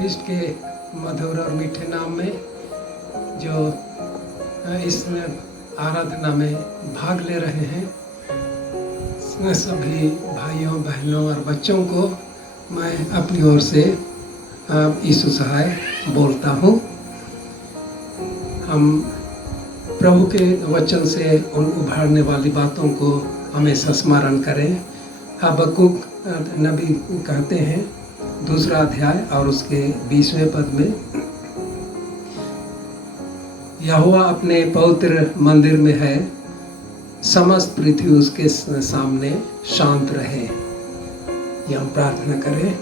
Christ के मधुर और मीठे नाम में जो इस आराधना में भाग ले रहे हैं, सभी भाइयों बहनों और बच्चों को मैं अपनी ओर से यीशु सहाय बोलता हूँ। हम प्रभु के वचन से उन उभारने वाली बातों को हमेशा स्मरण करें। हबक्कुक नबी कहते हैं 2 अध्याय और उसके 20वें पद में, यहोवा अपने पवित्र मंदिर में है, समस्त पृथ्वी उसके सामने शांत रहे। ये हम प्रार्थना करें।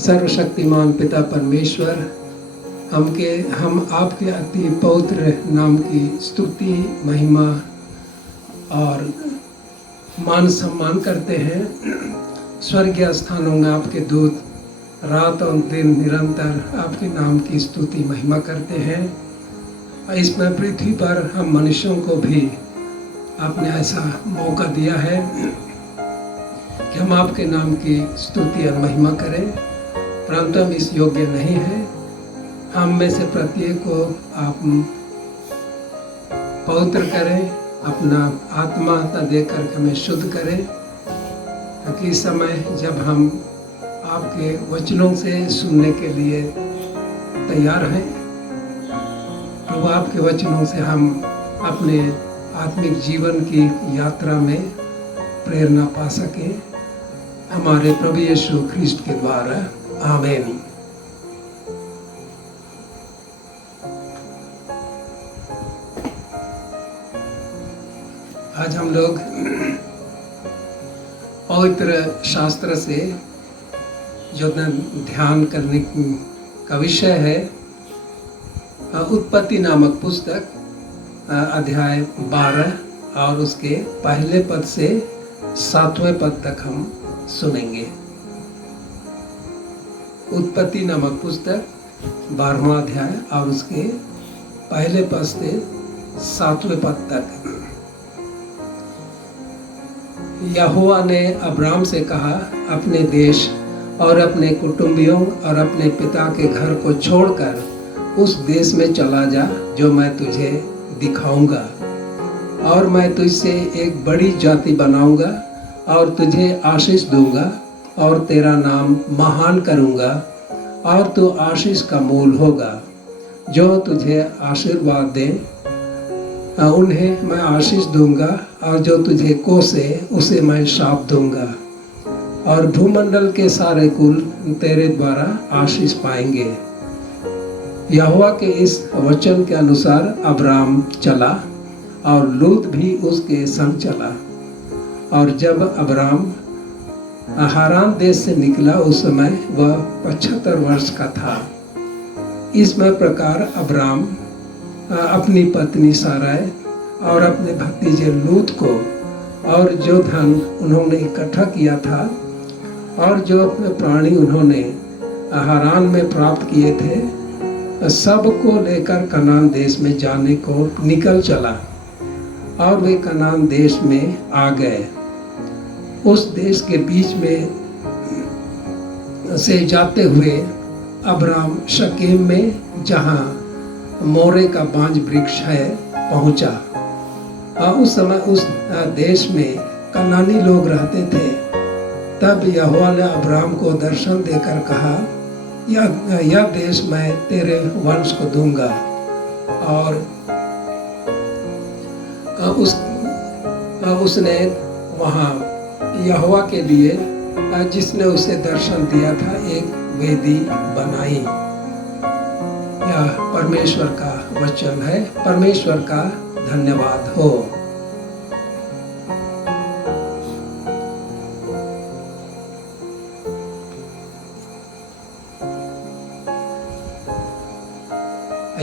सर्वशक्तिमान पिता परमेश्वर, हम आपके अति पवित्र नाम की स्तुति महिमा और मान सम्मान करते हैं। स्वर्गीय स्थानों में आपके दूत रात और दिन निरंतर आपके नाम की स्तुति महिमा करते हैं। इसमें पृथ्वी पर हम मनुष्यों को भी आपने ऐसा मौका दिया है कि हम आपके नाम की स्तुति और महिमा करें, परंतु हम इस योग्य नहीं हैं। हम में से प्रत्येक को आप पवित्र करें, अपना आत्मा देकर हमें शुद्ध करें, ताकि इस समय जब हम आपके वचनों से सुनने के लिए तैयार हैं, प्रभु आपके वचनों से हम अपने आत्मिक जीवन की यात्रा में प्रेरणा पा सकें। हमारे प्रभु यीशु ख्रिस्ट के द्वारा, आमीन। आज हम लोग पवित्र शास्त्र से जो ध्यान करने का विषय है, उत्पत्ति नामक पुस्तक अध्याय 12 और उसके पहले पद से 7वें पद तक हम सुनेंगे। उत्पत्ति नामक पुस्तक 12वां अध्याय और उसके पहले पद से 7वें पद तक। यहोवा ने अब्राम से कहा, अपने देश और अपने कुटुंबियों और अपने पिता के घर को छोड़कर उस देश में चला जा जो मैं तुझे दिखाऊंगा, और मैं तुझसे एक बड़ी जाति बनाऊंगा और तुझे आशीष दूंगा और तेरा नाम महान करूंगा और तू आशीष का मूल होगा। जो तुझे आशीर्वाद दे उन्हें मैं आशीष दूंगा और जो तुझे कोसे उसे मैं शाप दूंगा, और भूमंडल के सारे कुल तेरे द्वारा आशीष पाएंगे। यहोवा के इस वचन के अनुसार अब्राम चला और लूत भी उसके संग चला। और जब अब्राम हारान देश से निकला उस समय वह 75 वर्ष का था। इसमें प्रकार अब्राम अपनी पत्नी साराय और अपने भतीजे लूत को और जो धन उन्होंने इकट्ठा किया था और जो अपने प्राणी उन्होंने हारान में प्राप्त किए थे, सब को लेकर कनान देश में जाने को निकल चला, और वे कनान देश में आ गए। उस देश के बीच में से जाते हुए अब्राम शकेम में, जहाँ मोरे का बांज वृक्ष है, पहुंचा। और उस समय उस देश में कनानी लोग रहते थे। तब यहोवा ने अब्राम को दर्शन देकर कहा, यह देश मैं तेरे वंश को दूंगा। और उसने वहाँ यहोवा के लिए, जिसने उसे दर्शन दिया था, एक वेदी बनाई। यह परमेश्वर का वचन है। परमेश्वर का धन्यवाद हो।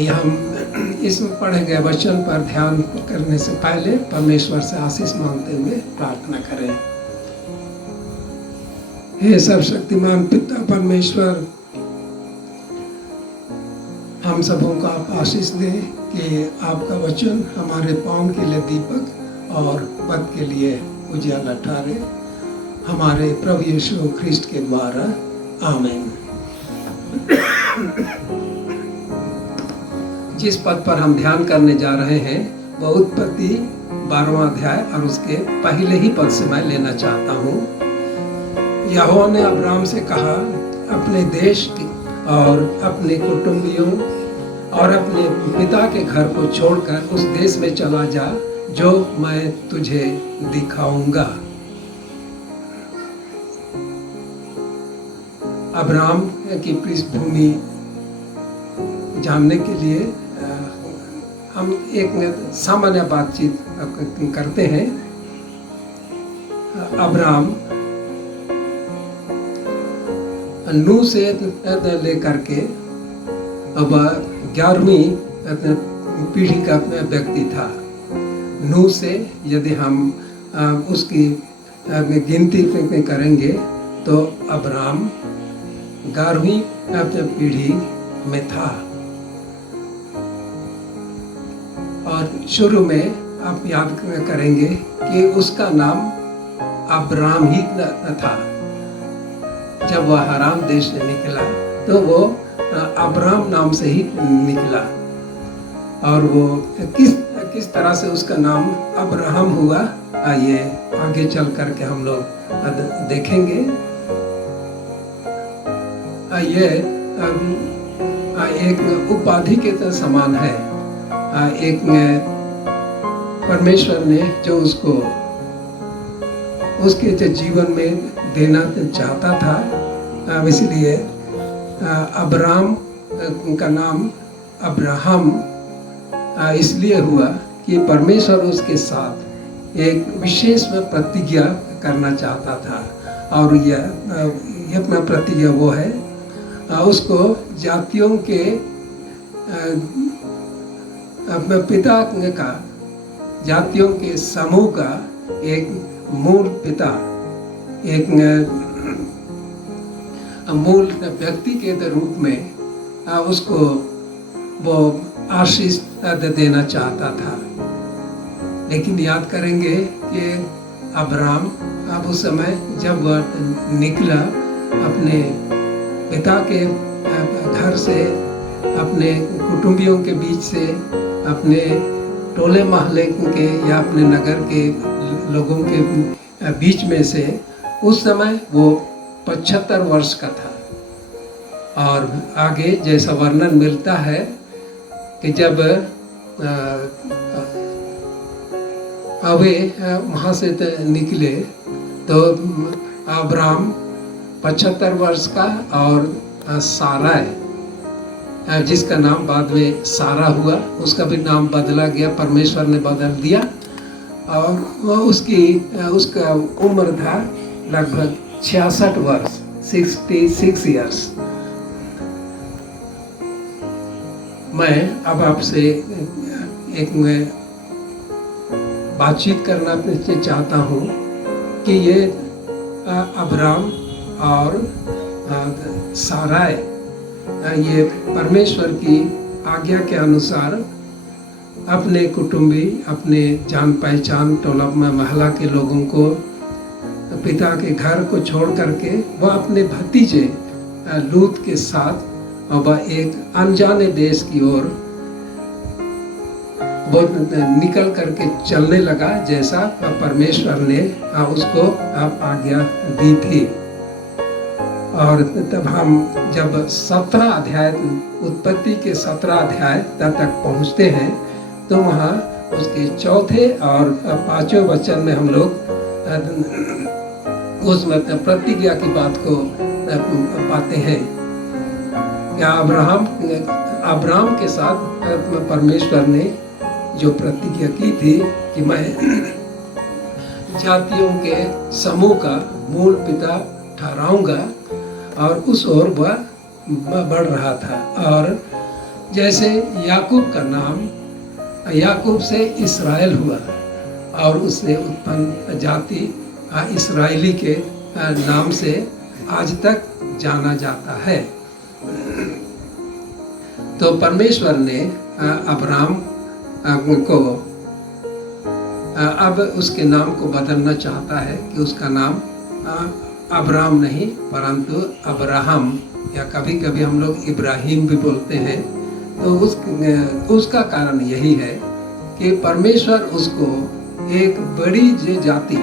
हम इसमें पढ़े गए वचन पर ध्यान करने से पहले परमेश्वर से आशीष मांगते हुए प्रार्थना करें। हे सर्वशक्तिमान पिता परमेश्वर, हम सबों को आप आशीष दें कि आपका वचन हमारे पाँव के लिए दीपक और पथ के लिए उजाला ठहरे। हमारे प्रभु यीशु ख्रिस्ट के द्वारा, आमीन। जिस पद पर हम ध्यान करने जा रहे हैं वह उत्पत्ति 12वां अध्याय और उसके पहले ही पद से मैं लेना चाहता हूँ। यहोवा ने अब्राम से कहा, अपने देश और अपने कुटुंबियों और अपने पिता के घर को छोड़कर उस देश में चला जा जो मैं तुझे दिखाऊंगा। अब्राम की पृष्ठभूमि जानने के लिए हम एक सामान्य बातचीत करते हैं। अब्राम नूह से लेकर के अब 11वीं पीढ़ी का व्यक्ति था। नूह से यदि हम उसकी गिनती करेंगे तो अब्राम 11वीं पीढ़ी में था। और शुरू में आप याद करेंगे कि उसका नाम अब्राम ही था। जब वह हराम देश से निकला तो वो अब्राम नाम से ही निकला। और वो किस तरह से उसका नाम अब्राहम हुआ, आइए आगे चल करके हम लोग देखेंगे। ये एक उपाधि के समान है। एक परमेश्वर ने जो उसके जीवन में देना चाहता था, इसलिए अब्राम का नाम अब्राहम इसलिए हुआ कि परमेश्वर उसके साथ एक विशेष प्रतिज्ञा करना चाहता था। और यह अपना प्रतिज्ञा वो है, उसको जातियों के अपने पिता का, जातियों के समूह का एक मूल पिता, एक मूल व्यक्ति के रूप में उसको वो आशीष देना चाहता था। लेकिन याद करेंगे कि अब्राम अब उस समय जब वह निकला अपने पिता के घर से, अपने कुटुंबियों के बीच से, अपने टोले मोहल्ले के या अपने नगर के लोगों के बीच में से, उस समय वो 75 वर्ष का था। और आगे जैसा वर्णन मिलता है कि जब वे वहाँ से निकले तो अब्राम 75 वर्ष का और साराय, जिसका नाम बाद में सारा हुआ, उसका भी नाम बदला गया, परमेश्वर ने बदल दिया। और उसका उम्र था लगभग 66 वर्ष, 66 इयर्स। मैं अब आपसे एक बातचीत करना चाहता हूँ कि ये अब्राम और साराय, ये परमेश्वर की आज्ञा के अनुसार अपने कुटुंबी, अपने जान पहचान, टोला महला के लोगों को, पिता के घर को छोड़ करके वह अपने भतीजे लूत के साथ वह एक अनजाने देश की ओर वो निकल करके चलने लगा, जैसा परमेश्वर ने उसको आज्ञा दी थी। और तब हम जब 17 अध्याय, उत्पत्ति के 17 अध्याय तक पहुँचते हैं तो वहाँ उसके चौथे और पांचवें वचन में हम लोग उसमें प्रतिज्ञा की बात को पाते हैं। क्या अब्राहम के साथ परमेश्वर ने जो प्रतिज्ञा की थी कि मैं जातियों के समूह का मूल पिता ठहराऊंगा, और उस ओर वह बढ़ रहा था। और जैसे याकूब का नाम याकूब से इस्राएल हुआ और उससे उत्पन्न जाति इस्राएली के नाम से आज तक जाना जाता है। तो परमेश्वर ने अब्राम को अब उसके नाम को बदलना चाहता है कि उसका नाम अब्राम नहीं परंतु अब्राहम या कभी कभी हम लोग इब्राहिम भी बोलते हैं, तो उसका कारण यही है कि परमेश्वर उसको एक बड़ी जाति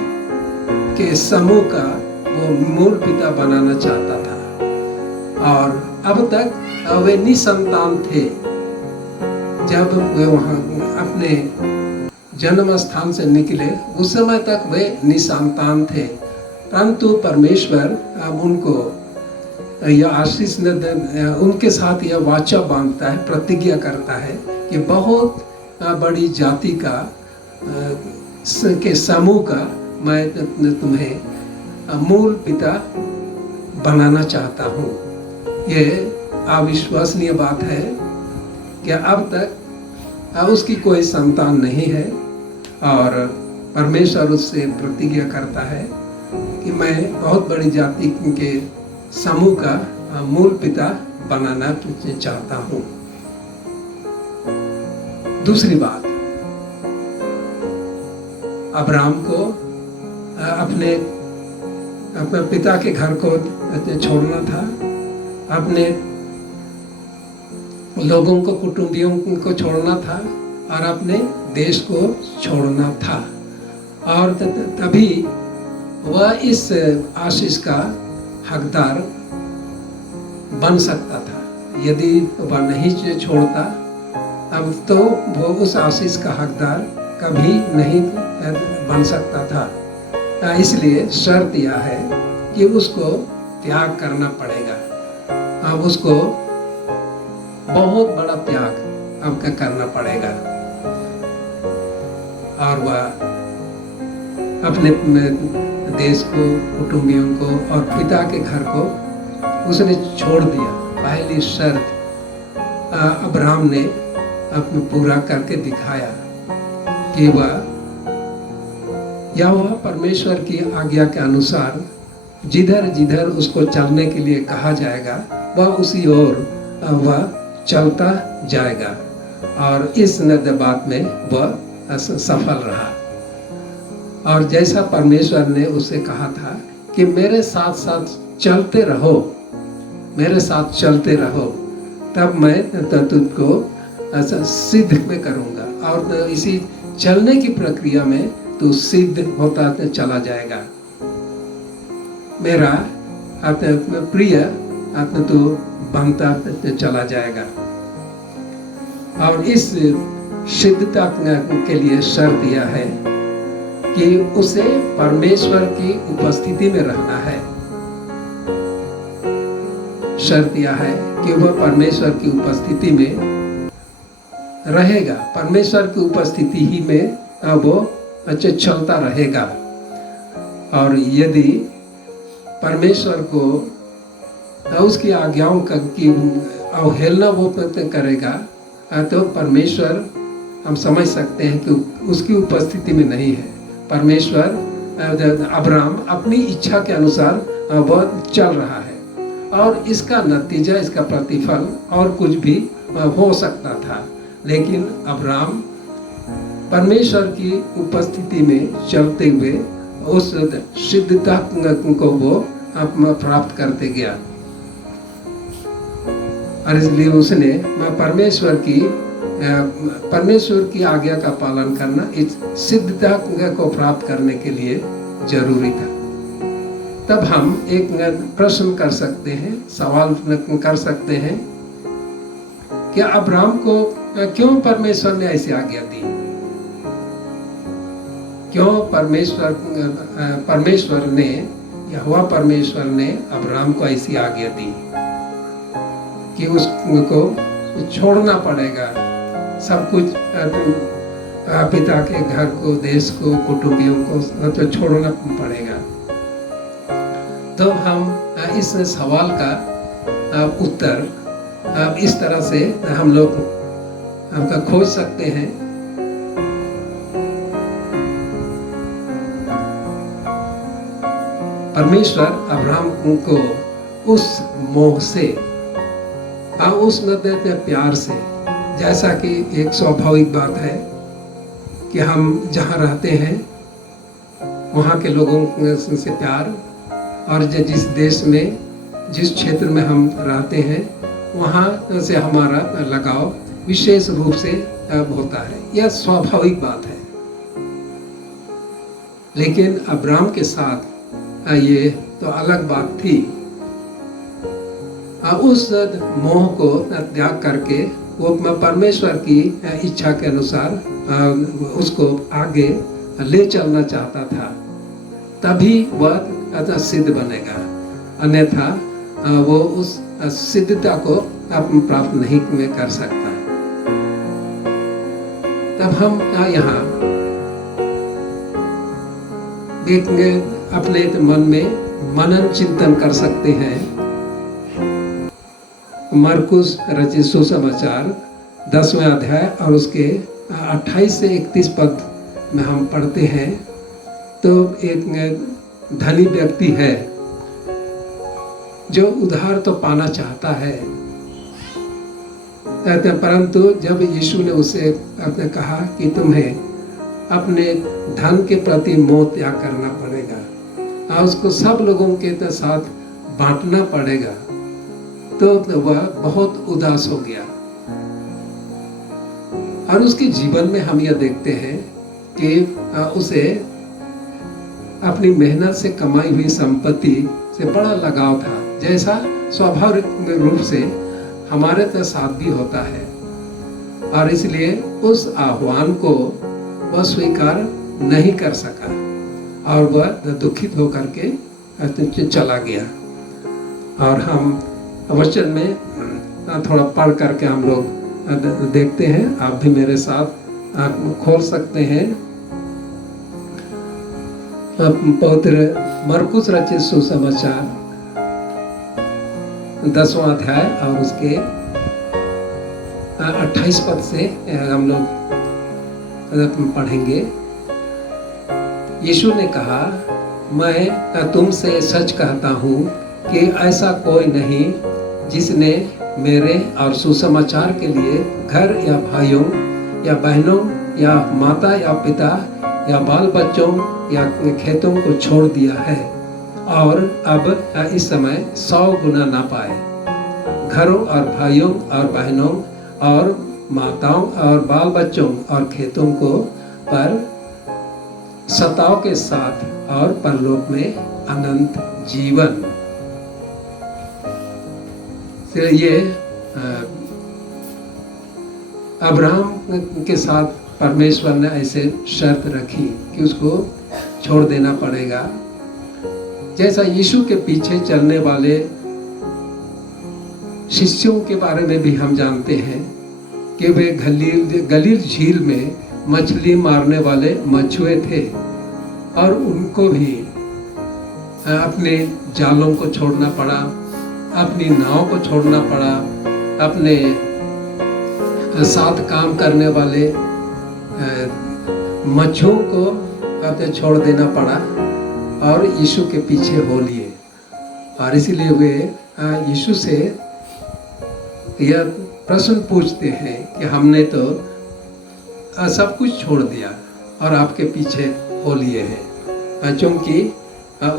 के समूह का वो मूल पिता बनाना चाहता था। और अब तक वे निसंतान थे। जब वे वहाँ अपने जन्म स्थान से निकले उस समय तक वे निसंतान थे, परंतु परमेश्वर अब उनको यह आशीष उनके साथ यह वाचा बांधता है, प्रतिज्ञा करता है कि बहुत बड़ी जाति का के समूह का मैं तुम्हें मूल पिता बनाना चाहता हूँ। ये अविश्वसनीय बात है कि अब तक उसकी कोई संतान नहीं है और परमेश्वर उससे प्रतिज्ञा करता है कि मैं बहुत बड़ी जाति के समूह का मूल पिता बनाना चाहता हूँ। दूसरी बात, अब्राहम को अपने पिता के घर को छोड़ना था, अपने लोगों को, कुटुंबियों को छोड़ना था और अपने देश को छोड़ना था। और तभी वह इस आशीष का हकदार बन सकता था। यदि वह नहीं छोड़ता अब तो वो उस आशीष का हकदार कभी नहीं बन सकता था। इसलिए शर्त यह है कि उसको त्याग करना पड़ेगा। अब उसको बहुत बड़ा त्याग अब करना पड़ेगा और वह अपने देश को, कुटुंबियों को और पिता के घर को उसने छोड़ दिया। पहली शर्त अब्राहम ने अपने पूरा करके दिखाया कि वह परमेश्वर की आज्ञा के अनुसार जिधर जिधर उसको चलने के लिए कहा जाएगा वह उसी ओर वह चलता जाएगा और इस बात में वह सफल रहा। और जैसा परमेश्वर ने उसे कहा था कि मेरे साथ साथ चलते रहो, मेरे साथ चलते रहो, तब मैं तुझको सिद्ध में करूँगा। और इसी चलने की प्रक्रिया में तू सिद्ध होता चला जाएगा। मेरा प्रिय तू बनता चला जाएगा। और इस सिद्धता के लिए शर्त यह है कि उसे परमेश्वर की उपस्थिति में रहना है। शर्त यह है कि वह परमेश्वर की उपस्थिति में रहेगा, परमेश्वर की उपस्थिति ही में वो चलता रहेगा। और यदि परमेश्वर को उसकी आज्ञाओं की अवहेलना वो करेगा तो परमेश्वर, हम समझ सकते हैं कि उसकी उपस्थिति में नहीं है। परमेश्वर अब्राहम अपनी इच्छा के अनुसार वह चल रहा है और इसका नतीजा, इसका प्रतिफल और कुछ भी हो सकता था, लेकिन अब्राहम परमेश्वर की उपस्थिति में चलते हुए उस सिद्धता को वो प्राप्त करते गया। और इसलिए उसने परमेश्वर की आज्ञा का पालन करना इस सिद्धता को प्राप्त करने के लिए जरूरी था। तब हम एक प्रश्न कर सकते हैं, सवाल कर सकते हैं कि अब्राहम को क्यों परमेश्वर ने ऐसी आज्ञा दी? क्यों यहोवा परमेश्वर ने अब्राहम को ऐसी आज्ञा दी कि उसको छोड़ना पड़ेगा सब कुछ, पिता के घर को, देश को, कुटुंबियों को तो छोड़ना पड़ेगा। तो हम इस सवाल का उत्तर इस तरह से हम लोग खोज सकते हैं। परमेश्वर अब्राहम को उस मोह से, उस प्यार से, जैसा कि एक स्वाभाविक बात है कि हम जहाँ रहते हैं वहाँ के लोगों से प्यार, और जिस देश में जिस क्षेत्र में हम रहते हैं वहाँ से हमारा लगाव विशेष रूप से होता है। यह स्वाभाविक बात है। लेकिन अब्राम के साथ ये तो अलग बात थी। उस मोह को त्याग करके वो परमेश्वर की इच्छा के अनुसार उसको आगे ले चलना चाहता था, तभी वह सिद्ध बनेगा, अन्यथा वो उस सिद्धता को प्राप्त नहीं कर सकता। तब हम यहाँ देखेंगे, अपने मन में मनन चिंतन कर सकते हैं। मरकुस रचित सुसमाचार 10वें अध्याय और उसके 28 से 31 पद में हम पढ़ते हैं। तो एक धनी व्यक्ति है जो उधार तो पाना चाहता है, परंतु जब यीशु ने उसे अपने कहा कि तुम्हें अपने धन के प्रति मोह त्याग करना पड़ेगा और उसको सब लोगों के साथ बांटना पड़ेगा, तो वह बहुत उदास हो गया। और उसके जीवन में हम यह देखते हैं कि उसे अपनी मेहनत से कमाई हुई संपत्ति से बड़ा लगाव था, जैसा स्वाभाविक रूप से हमारे साथ भी होता है। और इसलिए उस आह्वान को वह स्वीकार नहीं कर सका और वह दुखित होकर के चला गया। और हम वचन में थोड़ा पढ़ करके हम लोग देखते हैं। आप भी मेरे साथ खोल सकते हैं पवित्र मरकुस रचित सुसमाचार 10वां अध्याय और उसके 28 पद से हम लोग पढ़ेंगे। यीशु ने कहा, मैं तुमसे सच कहता हूँ कि ऐसा कोई नहीं जिसने मेरे और सुसमाचार के लिए घर या भाइयों या बहनों या माता या पिता या बाल बच्चों या खेतों को छोड़ दिया है और अब इस समय 100 गुना ना पाए, घरों और भाइयों और बहनों और माताओं और बाल बच्चों और खेतों को पर सताव के साथ और परलोक में अनंत जीवन। ये अब्राहम के साथ परमेश्वर ने ऐसे शर्त रखी कि उसको छोड़ देना पड़ेगा। जैसा यीशु के पीछे चलने वाले शिष्यों के बारे में भी हम जानते हैं कि वे गलील झील में मछली मारने वाले मछुए थे और उनको भी अपने जालों को छोड़ना पड़ा, अपनी नाव को छोड़ना पड़ा, अपने साथ काम करने वाले मछुओं को अपने छोड़ देना पड़ा और यीशु के पीछे हो लिए। और इसलिए वे यीशु से यह प्रश्न पूछते हैं कि हमने तो सब कुछ छोड़ दिया और आपके पीछे हो लिए हैं। क्योंकि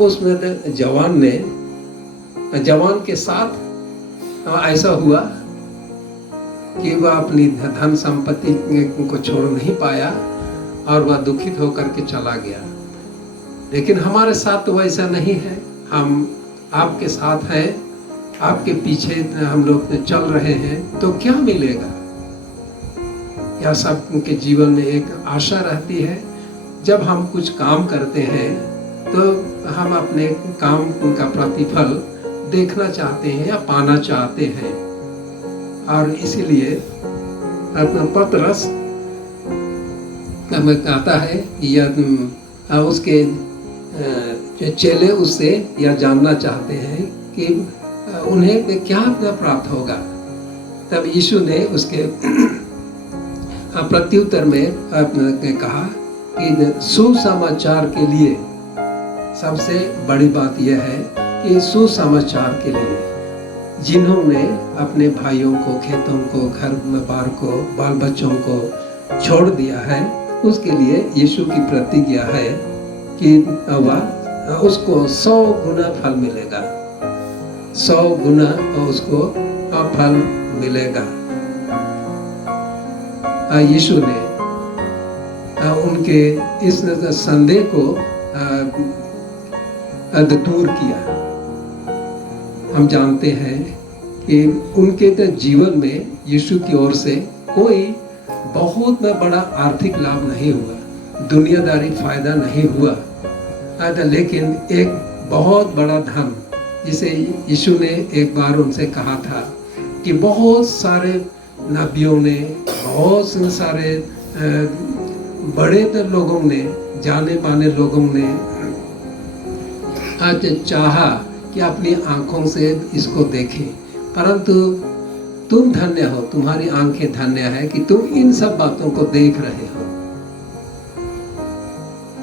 उसमें जवान के साथ ऐसा हुआ कि वह अपनी धन संपत्ति को छोड़ नहीं पाया और वह दुखित होकर के चला गया। लेकिन हमारे साथ तो वैसा नहीं है। हम आपके साथ हैं, आपके पीछे हम लोग चल रहे हैं, तो क्या मिलेगा? या सबके जीवन में एक आशा रहती है। जब हम कुछ काम करते हैं तो हम अपने काम का प्रतिफल देखना चाहते हैं या पाना चाहते हैं। और इसीलिए अपना पतरस कहता है या उसके चेले उससे यह जानना चाहते हैं कि उन्हें क्या प्राप्त होगा। तब यीशु ने उसके प्रत्युत्तर में कहा कि सुसमाचार के लिए सबसे बड़ी बात यह है कि सुसमाचार के लिए जिन्होंने अपने भाइयों को, खेतों को, घर बार को, बाल बच्चों को छोड़ दिया है, उसके लिए यीशु की प्रतिज्ञा है कि वह उसको 100 गुना फल मिलेगा। 100 गुना उसको फल मिलेगा। यीशु ने उनके इस संदेह को दूर किया। हम जानते हैं कि उनके जीवन में यीशु की ओर से कोई बहुत बड़ा आर्थिक लाभ नहीं हुआ, दुनियादारी फायदा नहीं हुआ, लेकिन एक बहुत बड़ा धन, जिसे यीशु ने एक बार उनसे कहा था कि बहुत सारे नबियों ने, बहुत सारे बड़े लोगों ने, जाने माने लोगों ने आज चाहा कि अपनी आंखों से इसको देखें, परंतु तुम धन्य हो, तुम्हारी आंखें धन्य है कि तुम इन सब बातों को देख रहे हो।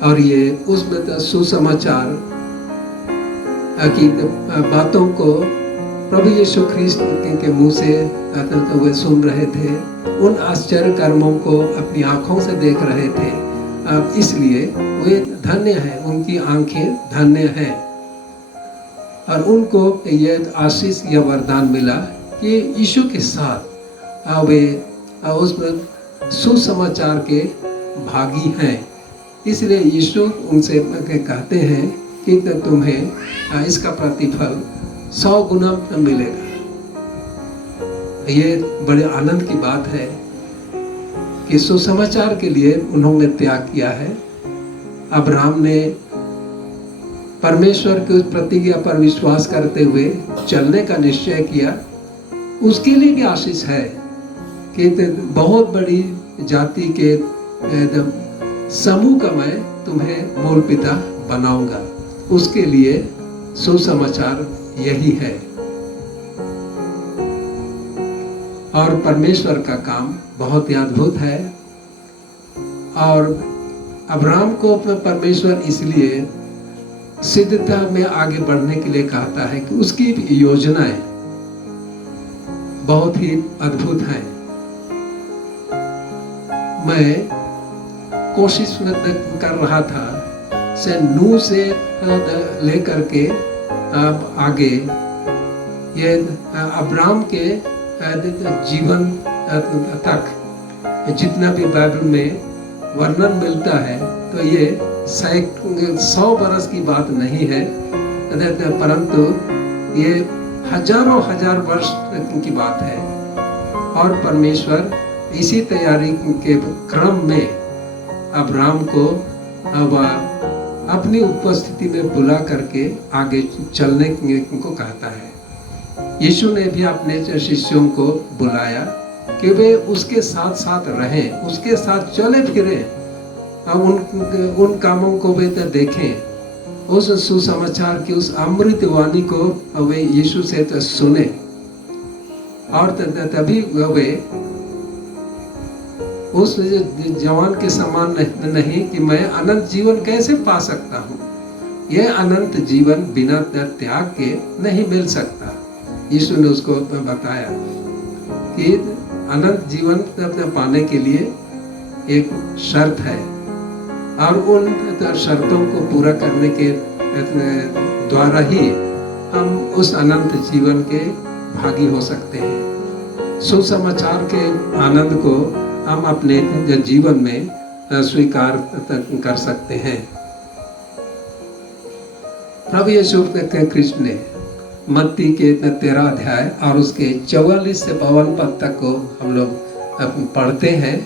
और ये उसमें सुसमाचार की बातों को प्रभु यीशु ख्रीस्त के मुंह से वे सुन रहे थे, उन आश्चर्य कर्मों को अपनी आंखों से देख रहे थे। अब इसलिए वे धन्य हैं, उनकी आंखें धन्य हैं। और उनको ये आशीष या वरदान मिला कि यीशु के साथ वे उसमें सुसमाचार के भागी हैं। इसलिए यीशु उनसे कहते हैं कि तुम्हें इसका प्रतिफल 100 गुना मिलेगा। ये बड़े आनंद की बात है कि सुसमाचार के लिए उन्होंने त्याग किया है। अब्राहम ने परमेश्वर की उस प्रतिज्ञा पर विश्वास करते हुए चलने का निश्चय किया। उसके लिए भी आशीष है कि बहुत बड़ी जाति के समूह का मैं तुम्हें मूल पिता बनाऊंगा। उसके लिए सुसमाचार यही है। और परमेश्वर का काम बहुत ही अद्भुत है। और अब्राहम को परमेश्वर इसलिए सिद्धता में आगे बढ़ने के लिए कहता है कि उसकी योजनाएं बहुत ही अद्भुत हैं। मैं कोशिश कर रहा था से नूह से लेकर के अब आगे ये अब्राहम के जीवन तक जितना भी बाइबल में वर्णन मिलता है, तो ये 100 बरस की बात नहीं है, परंतु ये हजारों हजार वर्ष की बात है। और परमेश्वर इसी तैयारी के क्रम में अब्राहम को अब अपनी उपस्थिति में बुला करके आगे चलने को कहता है। यीशु ने भी अपने शिष्यों को बुलाया कि वे उसके साथ साथ रहें, उसके साथ चले फिरें, उन कामों को वे देखें, उस सुसमाचार की उस अमृत वाणी को वे यीशु से सुने। और तभी वे उस जवान के समान नहीं कि मैं अनंत जीवन कैसे पा सकता हूँ। यह अनंत जीवन बिना त्याग के नहीं मिल सकता। यीशु ने उसको बताया कि अनंत जीवन पाने के लिए एक शर्त है, और उन शर्तों को पूरा करने के द्वारा ही हम उस अनंत जीवन के भागी हो सकते हैं। सुसमाचार के आनंद को हम अपने जीवन में स्वीकार कर सकते हैं। प्रभु यीशु कृष्ण ने मत्ती के 13 अध्याय और उसके 44 से 52 पद तक को हम लोग पढ़ते हैं,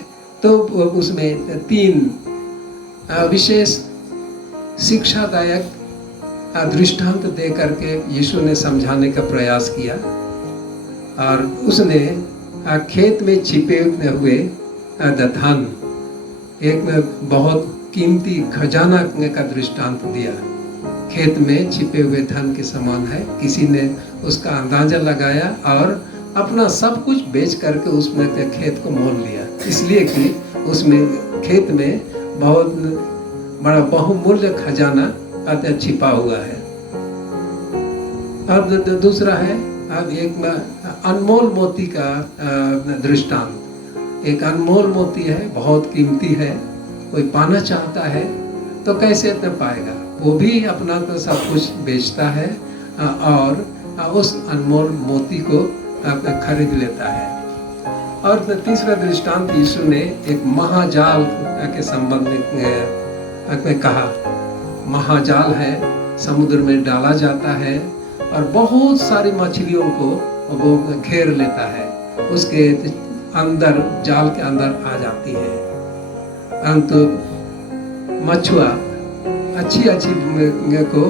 तो उसमें 3 विशेष शिक्षादायक दृष्टांत दे करके यीशु ने समझाने का प्रयास किया। और उसने खेत में छिपे हुए धन, एक बहुत कीमती खजाना का दृष्टांत दिया। खेत में छिपे हुए धन के समान है। किसी ने उसका अंदाजा लगाया और अपना सब कुछ बेच करके उसमें खेत को मोल लिया, इसलिए कि उसमें खेत में बहुत बड़ा बहुमूल्य खजाना छिपा हुआ है। अब दूसरा है, अब एक अनमोल मोती का दृष्टांत। एक अनमोल मोती है, बहुत कीमती है, कोई पाना चाहता है तो कैसे पाएगा। वो भी अपना तो सब कुछ बेचता है और उस अनमोल मोती को खरीद लेता है। और तीसरा दृष्टांत यीशु ने एक महाजाल के संबंध में कहा। महाजाल है, समुद्र में डाला जाता है और बहुत सारी मछलियों को वो घेर लेता है, उसके अंदर, जाल के अंदर आ जाती है। परंतु मछुआ अच्छी को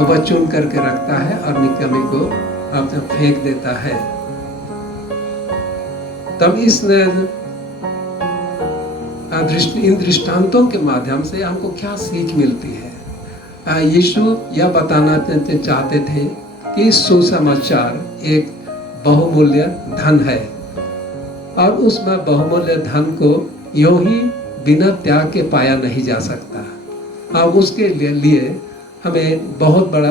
वह चुन करके रखता है और निकम्मी को अपने फेंक देता है। तब इन दृष्टांतों के माध्यम से हमको क्या सीख मिलती है? यीशु यह बताना चाहते थे कि सुसमाचार एक बहुमूल्य धन है और उसमें बहुमूल्य धन को यूं ही बिना त्याग के पाया नहीं जा सकता। अब उसके लिए हमें बहुत बड़ा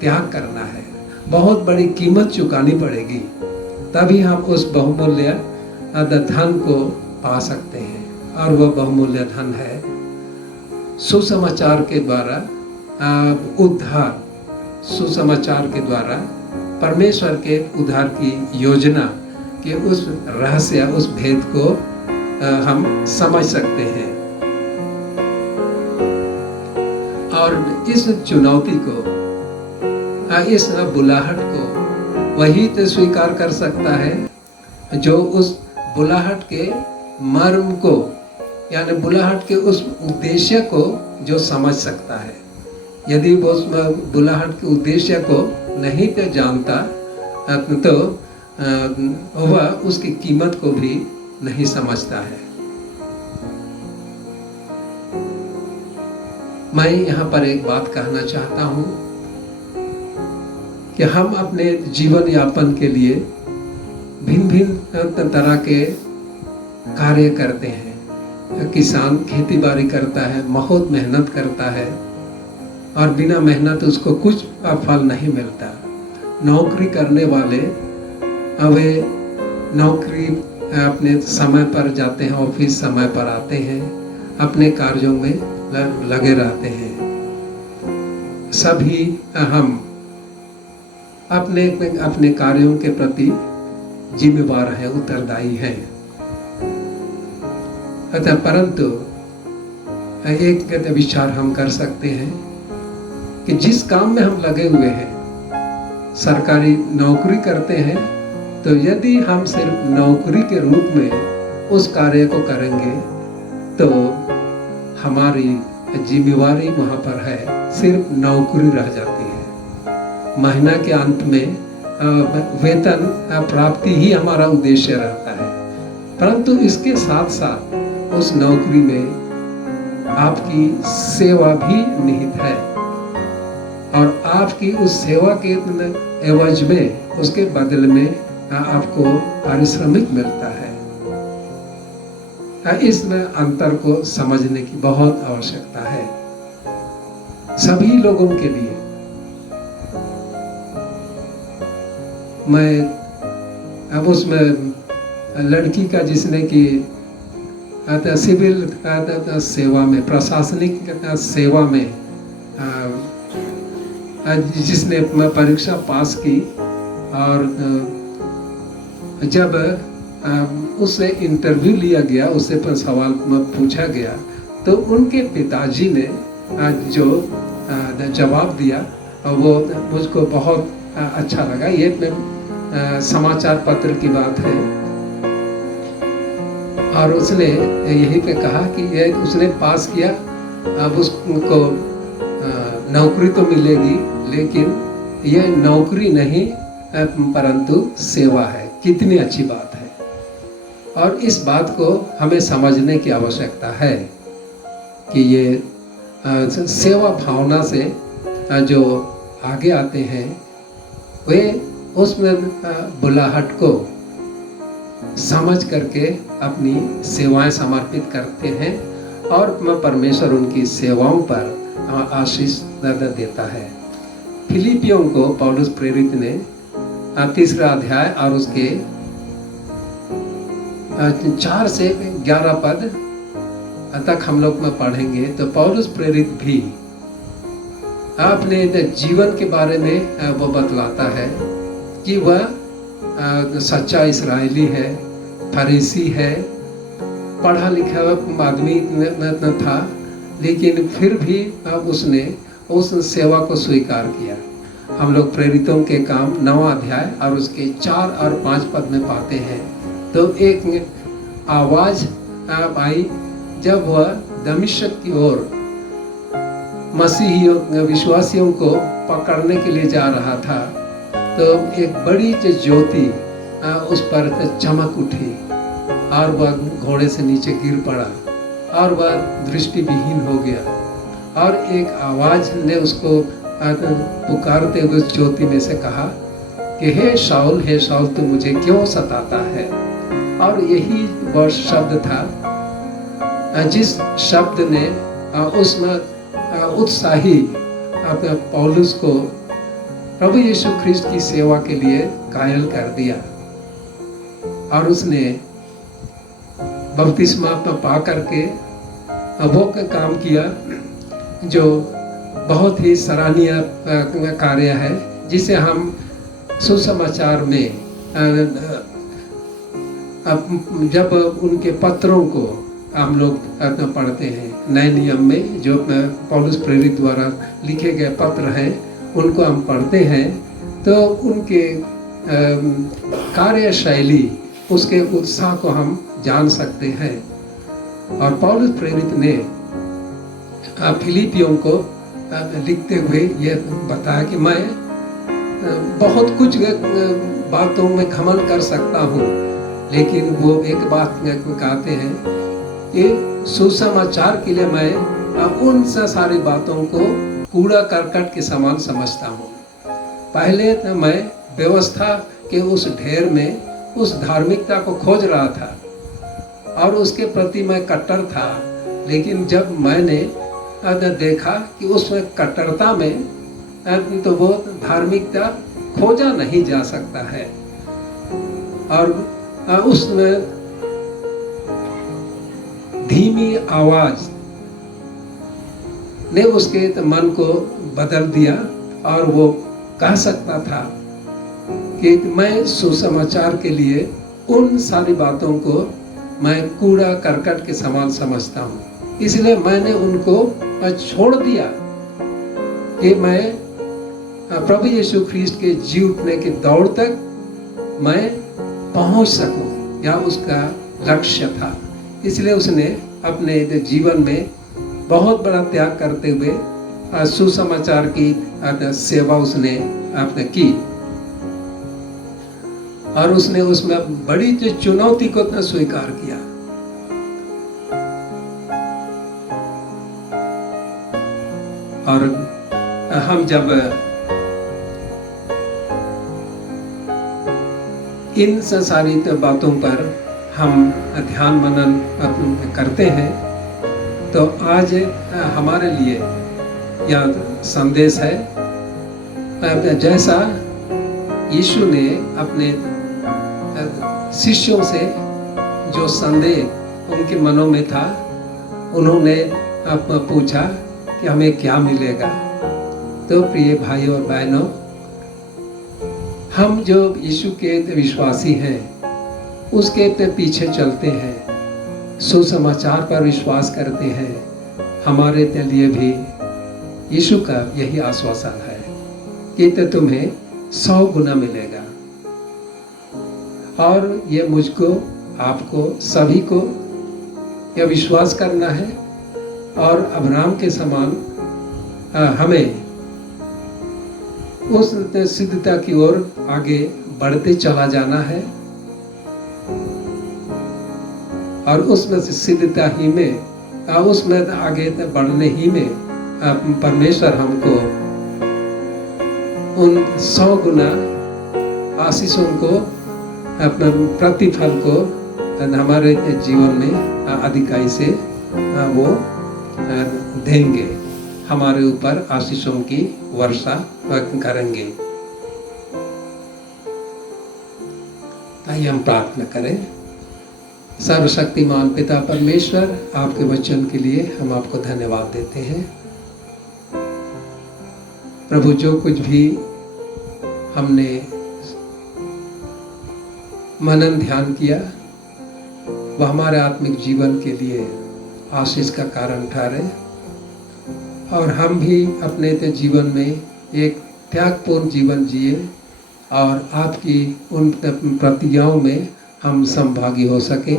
त्याग करना है, बहुत बड़ी कीमत चुकानी पड़ेगी, तभी हम उस बहुमूल्य धन को पा सकते हैं। और वह बहुमूल्य धन है सुसमाचार के द्वारा उद्धार। सुसमाचार के द्वारा परमेश्वर के उद्धार की योजना के उस रहस्य, उस भेद को हम समझ सकते हैं। और इस चुनौती को, इस बुलाहट को वही तो स्वीकार कर सकता है जो उस बुलाहट के मर्म को, यानी बुलाहट के उस उद्देश्य को जो समझ सकता है। यदि वो उस बुलाहट के उद्देश्य को नहीं तो जानता तो वह उसकी कीमत को भी नहीं समझता है। मैं यहाँ पर एक बात कहना चाहता हूँ कि हम अपने जीवन यापन के लिए भिन्न भिन्न तरह के कार्य करते हैं। किसान खेती बाड़ी करता है, बहुत मेहनत करता है और बिना मेहनत उसको कुछ फल नहीं मिलता। नौकरी करने वाले वे नौकरी अपने समय पर जाते हैं, ऑफिस समय पर आते हैं, अपने कार्यों में लगे रहते हैं। सभी हम अपने अपने कार्यों के प्रति जिम्मेवार हैं, उत्तरदायी हैं। अतः परंतु एक विचार हम कर सकते हैं कि जिस काम में हम लगे हुए हैं, सरकारी नौकरी करते हैं, तो यदि हम सिर्फ नौकरी के रूप में उस कार्य को करेंगे तो हमारी जिम्मेवारी वहाँ पर है, सिर्फ नौकरी रह जाती है। महीना के अंत में वेतन प्राप्ति ही हमारा उद्देश्य रहता है। परंतु इसके साथ साथ उस नौकरी में आपकी सेवा भी निहित है और आपकी उस सेवा के एवज में, उसके बदले में आपको पारिश्रमिक मिलता है। इसमें अंतर को समझने की बहुत आवश्यकता है सभी लोगों के लिए। मैं अब उसमें लड़की का जिसने की सिविल सेवा में, प्रशासनिक सेवा में जिसने परीक्षा पास की और जब उससे इंटरव्यू लिया गया, उससे पर सवाल पूछा गया, तो उनके पिताजी ने जो जवाब दिया वो मुझको बहुत अच्छा लगा। ये समाचार पत्र की बात है और उसने यही पे कहा कि ये उसने पास किया, अब उसको नौकरी तो मिलेगी, लेकिन ये नौकरी नहीं परंतु सेवा है। कितनी अच्छी बात है। और इस बात को हमें समझने की आवश्यकता है कि ये सेवा भावना से जो आगे आते हैं वे उसमें बुलाहट को समझ करके अपनी सेवाएं समर्पित करते हैं और परमेश्वर उनकी सेवाओं पर आशीष देता है। फिलिपियों को पौलुस प्रेरित ने 3 अध्याय और उसके 4 से 11 पद तक हम लोग में पढ़ेंगे तो पौलुस प्रेरित भी अपने जीवन के बारे में वो बतलाता है कि वह सच्चा इस्राएली है, फरीसी है, पढ़ा लिखा आदमी न था, लेकिन फिर भी उसने उस सेवा को स्वीकार किया। हम लोग प्रेरितों के काम 9 अध्याय और उसके 4 और 5 पद में पाते हैं। तो एक आवाज आई जब वह दमिश्क की ओर मसीहियों विश्वासियों को पकड़ने के लिए जा रहा था, तो एक बड़ी ज्योति उस पर चमक उठी और वह घोड़े से नीचे गिर पड़ा और वह दृष्टिविहीन हो गया। और एक आवाज ने उसको पुकारते हुए उस ज्योति में से कहा कि हे शाऊल तू मुझे क्यों सताता है। और यही वह शब्द था जिस शब्द ने उसमें उत्साही पौलुस को प्रभु यीशु ख्रिस्त की सेवा के लिए कायल कर दिया। और उसने बपतिस्मा पा करके वो काम किया जो बहुत ही सराहनीय कार्य है, जिसे हम सुसमाचार में जब उनके पत्रों को हम लोग पढ़ते हैं, नए नियम में जो पौलुस प्रेरित द्वारा लिखे गए पत्र हैं उनको हम पढ़ते हैं, तो उनके कार्यशैली, उसके उत्साह को हम जान सकते हैं। और पौलुस प्रेरित ने फिलिपियों को लिखते हुए ये बताया कि मैं बहुत कुछ बातों में घमंड कर सकता हूँ, लेकिन वो एक बात कहते हैं कि सुसमाचार के लिए मैं उन सारी बातों को कूड़ा करकट के समान समझता हूँ। पहले तो मैं व्यवस्था के उस ढेर में उस धार्मिकता को खोज रहा था और उसके प्रति मैं कट्टर था, लेकिन जब मैंने देखा कि उसमें कट्टरता में तो वो धार्मिकता खोजा नहीं जा सकता है। और उसमें धीमी आवाज ने उसके मन को बदल दिया और वो कह सकता था कि मैं सुसमाचार के लिए उन सारी बातों को मैं कूड़ा करकट के समान समझता हूँ, इसलिए मैंने उनको छोड़ दिया कि मैं प्रभु यीशु ख्रिस्त के जी उठने की दौड़ तक मैं पहुंच सकूं, या उसका लक्ष्य था। इसलिए उसने अपने जीवन में बहुत बड़ा त्याग करते हुए सुसमाचार की सेवा उसने आपने की, और उसने उसमें बड़ी चुनौती को स्वीकार किया। और हम जब इन सारी बातों पर हम ध्यान मनन करते हैं, तो आज हमारे लिए यह संदेश है, जैसा यीशु ने अपने शिष्यों से जो संदेह उनके मनों में था, उन्होंने पूछा कि हमें क्या मिलेगा। तो प्रिय भाइयों और बहनों, हम जो यीशु के विश्वासी हैं उसके पीछे चलते हैं, सुसमाचार पर विश्वास करते हैं, हमारे लिए भी यीशु का यही आश्वासन है कि तो तुम्हें 100 गुना मिलेगा। और ये मुझको, आपको, सभी को यह विश्वास करना है और अब्राहम के समान हमें उस सिद्धता की ओर आगे बढ़ते चला जाना है, और उसमें से सिद्धता ही में, उसमें आगे बढ़ने ही में परमेश्वर हमको उन 100 गुना आशीषों को, अपने प्रतिफल को हमारे जीवन में अधिकाई से वो देंगे, हमारे ऊपर आशीषों की वर्षा करेंगे। आइए हम प्रार्थना करें। सर्वशक्तिमान पिता परमेश्वर, आपके वचन के लिए हम आपको धन्यवाद देते हैं। प्रभु जो कुछ भी हमने मनन ध्यान किया वह हमारे आत्मिक जीवन के लिए आशीष का कारण ठहरे और हम भी अपने जीवन में एक त्यागपूर्ण जीवन जिए और आपकी उन प्रतिज्ञाओं में हम संभागी हो सके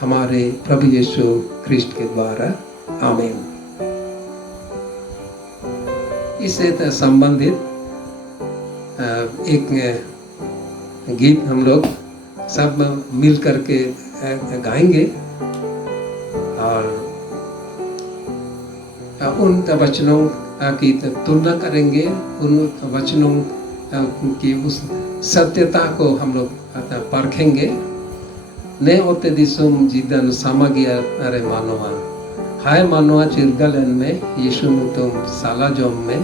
हमारे प्रभु यीशु ख्रिस्ट के द्वारा आमीन। इससे संबंधित एक गीत हम लोग सब मिल करके गाएंगे और उन वचनों की तुलना करेंगे, उन वचनों की उस सत्यता को हम लोग परखेंगे। ने ओते दिसुम जिदन सामगिया अरे मानोआ हाय मानोआ चिरगलन में यीशु नु तुम साला जोम में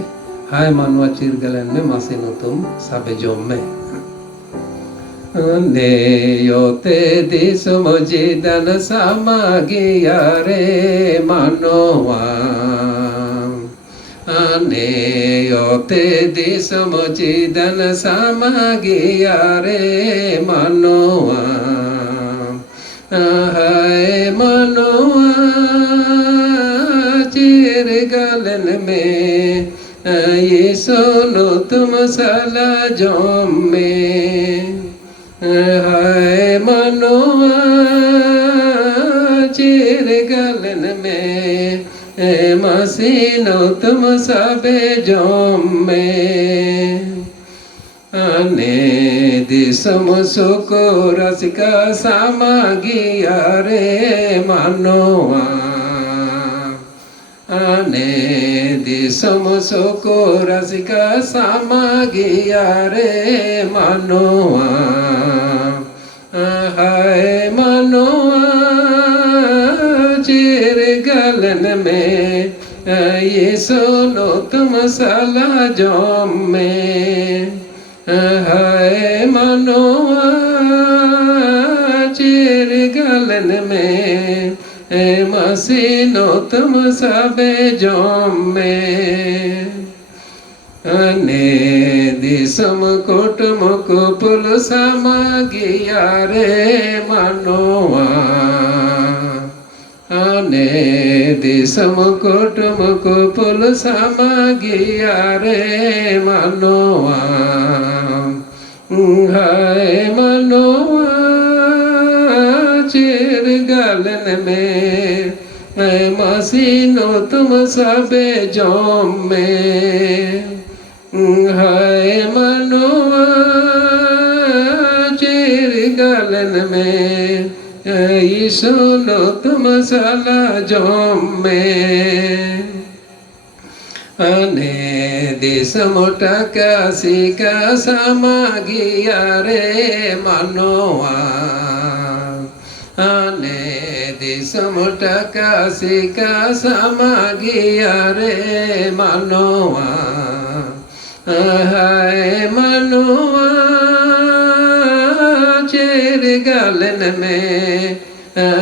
हाय मानोआ चिरगलन में मासे नु तुम साबे जोम में ने योते दिसुम जिदन सामगिया रे मानोआ ने योते दिसुम जिदन सामगिया रे मानोआ हाय मनोआ चिरगलन में ये सुनो तुम साला जोम में हाय मनोआ चिरगलन में मसीनो तुम सबे जोम में आने दिसम सुको रसिका सामगिया रे मानोआ आने दिसम सुको रसिका सामगिया रे मानोआ हाय मानोआ चिरगलन में ये सुनो तुम साला जोम में हाय मनोआ चिरगलन में मसीनो तुम सबे जोम में ने दिसम कुटुम कुपुल सामगिया रे मनोआ ने दिसम कुटुम कुपुल सामगिया रे मनोआ हाय मनोआ चिरगलन में मसीनो तुम सबे जोम में हाय मनोआ चिरगलन में यीशु नो तुम साला जोम में अने दिस मोटा कासी का सामगिया रे मनोआ अने दिस मोटा कासी का सामगिया रे मनोआ हाय मनोआ चिरगलन में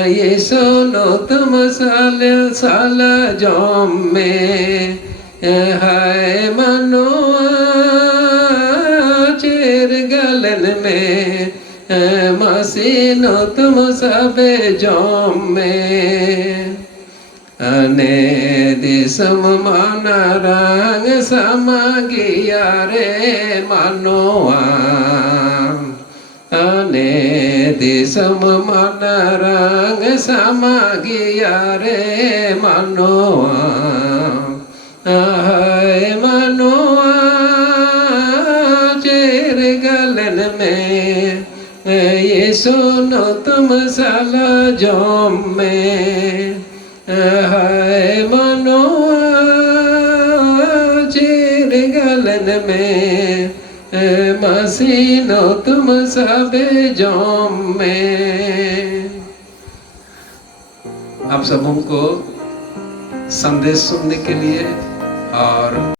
ये सुनो तुम साला जोम में हाय मनोआ चिरगलन में मसीनो तुम सबे जोम में अने दिसम माना रंग सामगिया रे मनोआ अने दिसम मन रंग सामगिया रे मनोआ हाय मनोआ चिरगलन में ये सुनो तुम साला जोम में हाय मनोआ चिरगलन में मसीनो तुम सबे जोम में। आप सबों को संदेश सुनने के लिए और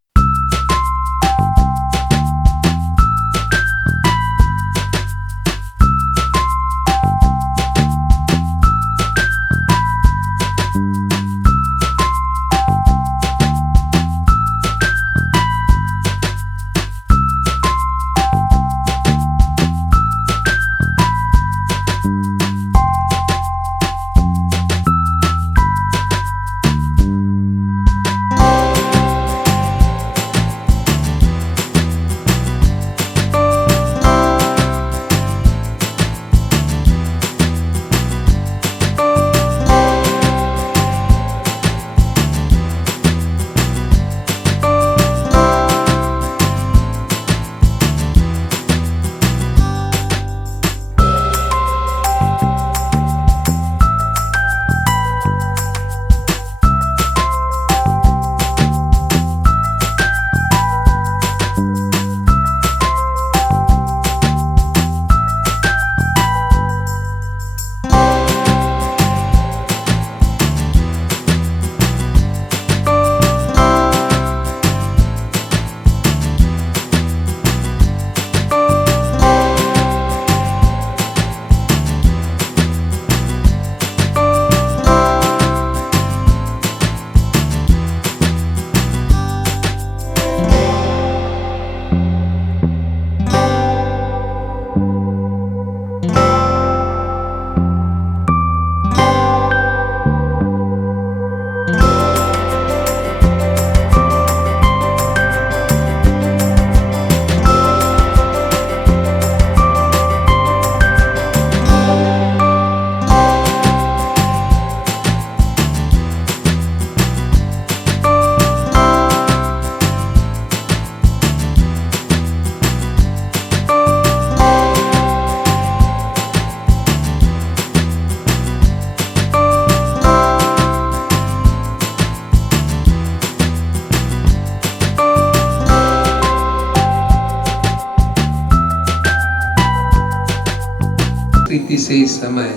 रीति से इस समय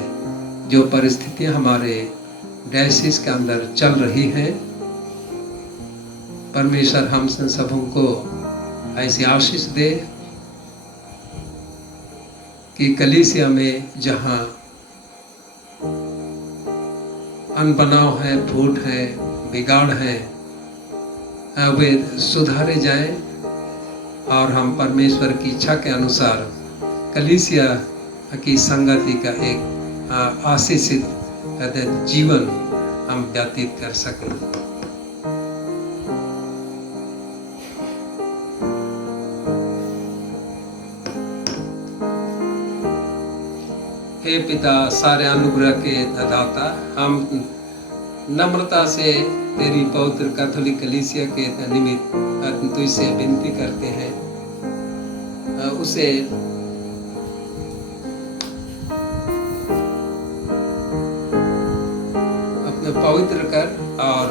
जो परिस्थितियां हमारे डायसिस के अंदर चल रही हैं, परमेश्वर हम सबों को ऐसी आशीष दे कि कलीसिया में जहाँ अनबनाव है, फूट है, बिगाड़ है, वे सुधारे जाएं और हम परमेश्वर की इच्छा के अनुसार कलीसिया की संगति का एक आशीषित जीवन हम व्यतीत कर सकें। हे पिता, सारे अनुग्रह के दाता, हम नम्रता से तेरी पवित्र कैथोलिक कलीसिया के निमित्त तुझसे विनती करते हैं, उसे अपने पवित्र कर और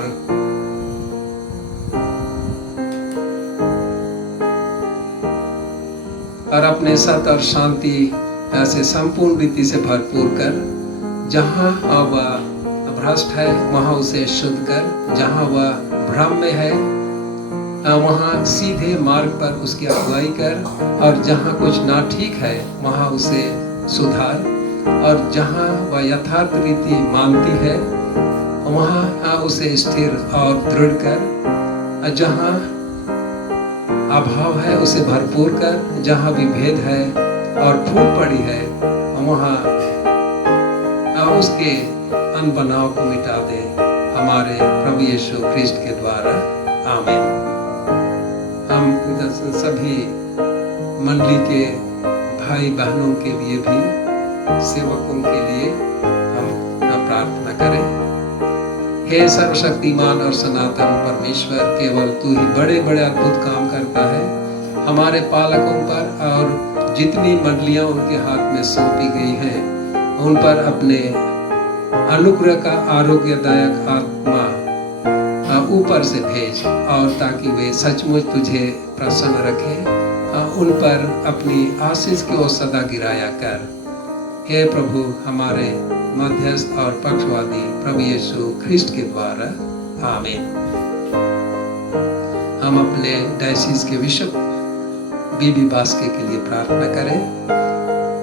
अपने सत और शांति ऐसे संपूर्ण रीति से भरपूर कर, जहाँ वह भ्रष्ट है वहाँ उसे शुद्ध कर, जहाँ वह भ्रम में है वहाँ सीधे मार्ग पर उसकी अगुवाई कर, और जहाँ कुछ ना ठीक है वहाँ उसे सुधार, और जहाँ वह यथार्थ रीति मानती है वहाँ उसे स्थिर और दृढ़ कर, जहाँ अभाव है उसे भरपूर कर, जहाँ विभेद है और फूट पड़ी है वहाँ उसके अनबनाव को मिटा दे, हमारे प्रभु यीशु ख्रिस्ट के द्वारा, आमीन। हम सभी मंडली के भाई बहनों के लिए भी, सेवकों के लिए हम प्रार्थना करें। हे सर्वशक्तिमान और सनातन परमेश्वर, केवल तू ही बड़े बड़े अद्भुत काम करता है हमारे पालकों पर, और जितनी मंडलियां उनके हाथ में सौंपी गई हैं उन पर अपने अनुग्रह का आरोग्यदायक आत्मा ऊपर से भेज, और ताकि वे सचमुच तुझे प्रसन्न रखें, उन पर अपनी आशीष की ओर सदा गिराया कर। हे प्रभु, हमारे मध्यस्थ और पक्षवादी प्रभु यीशु ख्रिस्ट के द्वारा, आमीन। हम अपने डायसिस के बिशप बीबी बास्के के लिए प्रार्थना करें।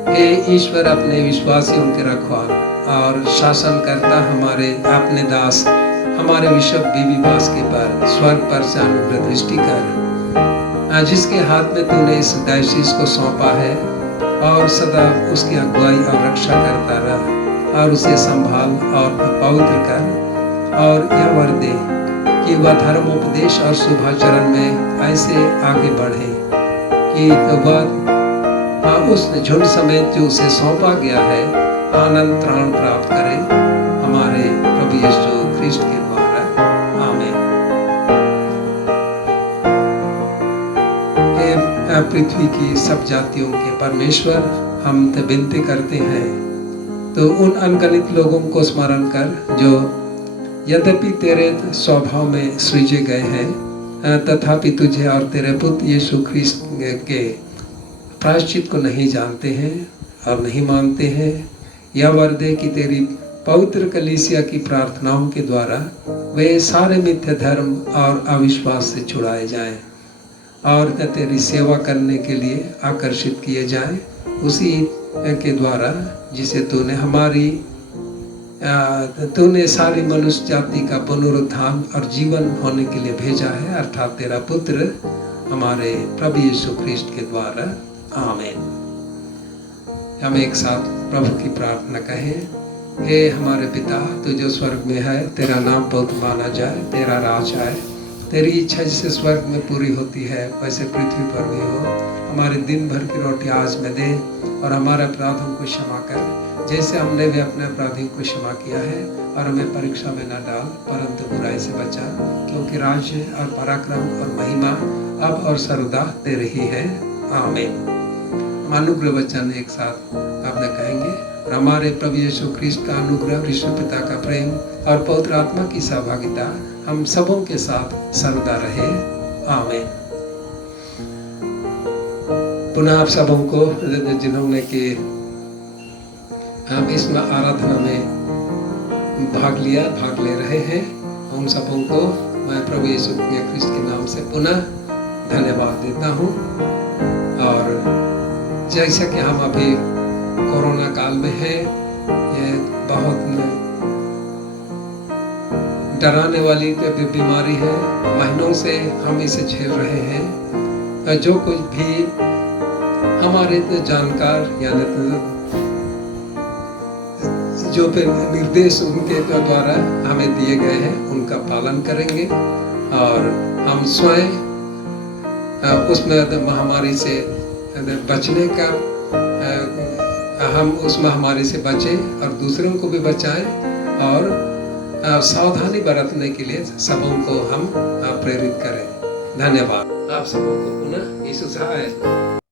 हे ईश्वर, अपने विश्वासियों के रखवाल और शासन करता हमारे अपने दास हमारे बिशप बीबी बास्के पर स्वर्ग पर से अनुग्रह दृष्टि कर, जिसके हाथ में तूने इस डायसिस को सौंपा है, और सदा उसकी अगुवाई और रक्षा करता रह, और उसे संभाल और पवित्र कर, और यह वर दे कि वह धर्म उपदेश और शुभाचरण में ऐसे आगे बढ़े कि वह उस झुंड समेत जो उसे सौंपा गया है आनंद त्राण प्राप्त करे, हमारे प्रभु यीशु ख्रिस्ट के द्वारा, आमीन। हे पृथ्वी की सब जातियों के परमेश्वर, हम ते विनती करते हैं तो उन अनगणित लोगों को स्मरण कर जो यद्यपि तेरे स्वभाव में सृजे गए हैं, तथापि तुझे और तेरे पुत्र यीशु ख्रिस्त के प्रायश्चित को नहीं जानते हैं और नहीं मानते हैं। यह वर दे कि तेरी पवित्र कलीसिया की प्रार्थनाओं के द्वारा वे सारे मिथ्या धर्म और अविश्वास से छुड़ाए जाएं, और तेरी सेवा करने के लिए आकर्षित किए जाएं, उसी के द्वारा जिसे तूने सारी मनुष्य जाति का पुनरुत्थान और जीवन होने के लिए भेजा है, अर्थात तेरा पुत्र हमारे प्रभु यीशु ख्रिस्ट के द्वारा, आमीन। हम एक साथ प्रभु की प्रार्थना कहें। हे हमारे पिता, तू जो स्वर्ग में है, तेरा नाम पवित्र माना जाए, तेरा राज आए, तेरी इच्छा जैसे स्वर्ग में पूरी होती है वैसे पृथ्वी पर भी हो। हमारे दिन भर की रोटी आज में दे, और हमारे अपराधों को क्षमा कर जैसे हमने भी अपने अपराधियों को क्षमा किया है, और हमें परीक्षा में न डाल परंतु बुराई से बचा, क्योंकि राज्य और पराक्रम और महिमा अब और सर्वदा तेरे ही है, आमीन। अनुग्रह वचन एक साथ आपने कहेंगे। और हमारे प्रभु यीशु ख्रिस्ट का अनुग्रह, विश्व पिता का प्रेम और पवित्र आत्मा की सहभागिता हम सबों के साथ सर्वदा रहे, आमीन। पुनः आप सबों को जिन्होंने कि हम इस आराधना में भाग ले रहे हैं। उन सबों को मैं प्रभु यीशु ख्रिस्त के नाम से पुनः धन्यवाद देता हूँ। और जैसा कि हम अभी कोरोना काल में हैं, ये बहुत डराने वाली बीमारी है। महीनों से हम इसे झेल रहे हैं। जो कुछ भी हमारे जानकार या जो निर्देश उनके द्वारा हमें दिए गए हैं, उनका पालन करेंगे और हम स्वयं उसमें महामारी से बचने का हम उस महामारी से बचें और दूसरों को भी बचाएं और सावधानी बरतने के लिए सबों को हम प्रेरित करें। धन्यवाद। आप सबों को पुनः यीशु सहाय।